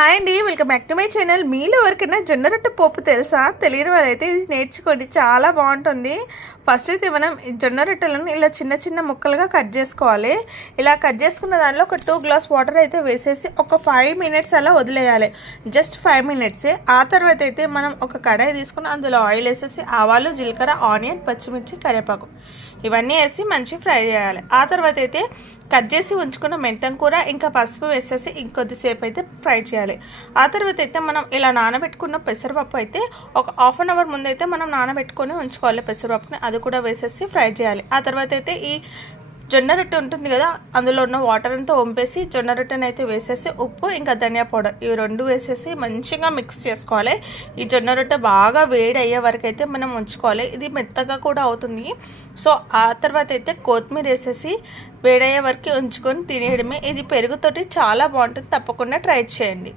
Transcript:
Hi అండి, welcome back to my channel. మీలో ఎవరికైనా జొన్న రొట్టె పోపు తెలుసా? తెలియని వాళ్ళైతే ఇది నేర్చుకోండి, చాలా బాగుంటుంది. ఫస్ట్ అయితే మనం ఈ జొన్న రొట్టెలను ఇలా చిన్న చిన్న ముక్కలుగా కట్ చేసుకోవాలి. ఇలా కట్ చేసుకున్న దానిలో ఒక 2 గ్లాస్ వాటర్ అయితే వేసేసి ఒక 5 మినిట్స్ అలా వదిలేయాలి. జస్ట్ 5 మినిట్సే. ఆ తర్వాత అయితే మనం ఒక కడాయి తీసుకుని అందులో ఆయిల్ వేసేసి ఆవాలు, జీలకర్ర, ఆనియన్, పచ్చిమిర్చి, కరివేపాకు ఇవన్నీ వేసి మంచి ఫ్రై చేయాలి. ఆ తర్వాత అయితే కట్ చేసి ఉంచుకున్న మెంతం కూర ఇంకా పసుపు వేసేసి ఇంకొద్దిసేపు అయితే ఫ్రై చేయాలి. ఆ తర్వాత అయితే మనం ఇలా నానబెట్టుకున్న పెసరపప్పు అయితే ఒక హాఫ్ అన్ అవర్ ముందు అయితే మనం నానబెట్టుకొని ఉంచుకోవాలి పెసరపప్పుని. అది కూడా వేసేసి ఫ్రై చేయాలి. ఆ తర్వాత అయితే ఈ జొన్న రొట్టె ఉంటుంది కదా, అందులో ఉన్న వాటర్ అంతా వంపేసి జొన్న రొట్టెని అయితే వేసేసి ఉప్పు ఇంకా ధనియా పౌడర్ ఇవి 2 వేసేసి మంచిగా మిక్స్ చేసుకోవాలి. ఈ జొన్న రొట్టె బాగా వేడి అయ్యే వరకు అయితే మనం ఉంచుకోవాలి. ఇది మెత్తగా కూడా అవుతుంది. సో ఆ తర్వాత అయితే కొత్తిమీర వేసేసి వేడయ్యే వరకు ఉంచుకొని తినేయడమే. ఇది పెరుగుతోటి చాలా బాగుంటుంది, తప్పకుండా ట్రై చేయండి.